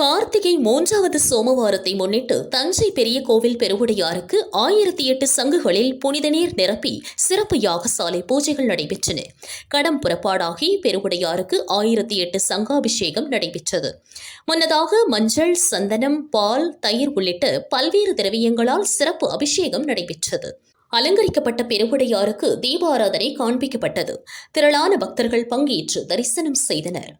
கார்த்திகை 3வது சோமவாரத்தை முன்னிட்டு தஞ்சை பெரிய கோவில் பெருவுடையாருக்கு 1008 சங்குகளில் புனித நீர் நிரப்பி சிறப்பு யாகசாலை பூஜைகள் நடைபெற்றன. கடம் புறப்பாடாகி பெருவுடையாருக்கு 1008 சங்காபிஷேகம் நடைபெற்றது. முன்னதாக மஞ்சள், சந்தனம், பால், தயிர் உள்ளிட்ட பல்வேறு திரவியங்களால் சிறப்பு அபிஷேகம் நடைபெற்றது. அலங்கரிக்கப்பட்ட பெருவுடையாருக்கு தீபாராதனை காண்பிக்கப்பட்டது. திரளான பக்தர்கள் பங்கேற்று தரிசனம் செய்தனர்.